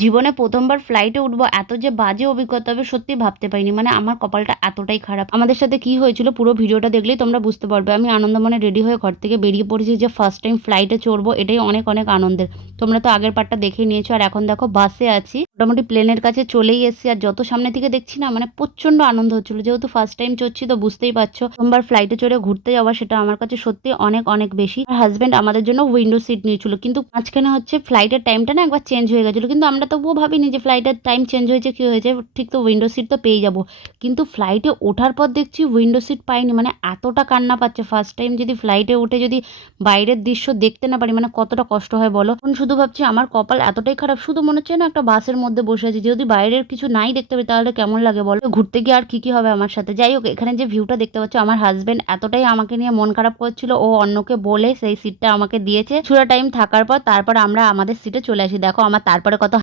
জীবনে ১ম বার ফ্লাইটে উঠবো, এত যে বাজে অভিজ্ঞতা হবে সত্যি ভাবতে পারিনি। মানে আমার কপালটা এতটাই খারাপ। আমাদের সাথে কি হয়েছিল পুরো ভিডিওটা দেখলেই তোমরা বুঝতে পারবে। আমি আনন্দমনে রেডি হয়ে ঘর থেকে বেরিয়ে পড়েছি যে ফার্স্ট টাইম ফ্লাইটে চড়বো। এটাই অনেক, অনেক আনন্দের। তোমরা তো আগের পার্টটা দেখেই নিয়েছো আর এখন দেখো বাসে আছি। মোটামুটি প্লেনের কাছে চলেই এসেছি আর যত সামনে থেকে দেখছি না মানে প্রচন্ড আনন্দ হচ্ছিল। যেহেতু ফার্স্ট টাইম চড়ছি তো বুঝতেই পারছো। ১ম বার ফ্লাইটে চড়ে ঘুরতে যাওয়া সেটা আমার কাছে সত্যি অনেক, অনেক বেশি। আর হাসব্যান্ড আমাদের জন্য উইন্ডো সিট নিয়েছিল। কিন্তু মাঝখানে হচ্ছে ফ্লাইটের টাইমটা না একবার চেঞ্জ হয়ে গেছিল। কিন্তু আমরা তবুও ভাবিনি যে ফ্লাইটের টাইম চেঞ্জ হয়েছে, কি হয়েছে, ঠিক তো উইন্ডো সিট তো পেয়ে যাবো। কিন্তু ফ্লাইটে ওঠার পর দেখছি উইন্ডো সিট পাইনি। মানে এতটা কান্না পাচ্ছে। ফার্স্ট টাইম যদি ফ্লাইটে উঠে যদি বাইরের দৃশ্য দেখতে না পারি মানে কতটা কষ্ট হয় বলো। এখন শুধু ভাবছি আমার কপাল এতটাই খারাপ, শুধু মনে হচ্ছে না একটা বাসের মধ্যে বসে আছি। যদি বাইরের কিছু নাই দেখতে পাই তাহলে কেমন লাগে বলো। ঘুরতে গিয়ে আর কি হবে আমার সাথে। যাই হোক, এখানে যে ভিউটা দেখতে পাচ্ছ, আমার হাজবেন্ড এতটাই আমাকে নিয়ে মন খারাপ করছিল, ও অন্যকে বলে সেই সিটটা আমাকে দিয়েছে। কিছুটা টাইম থাকার পর তারপর আমরা আমাদের সিটে চলে আসি। দেখো আমার তারপরে কত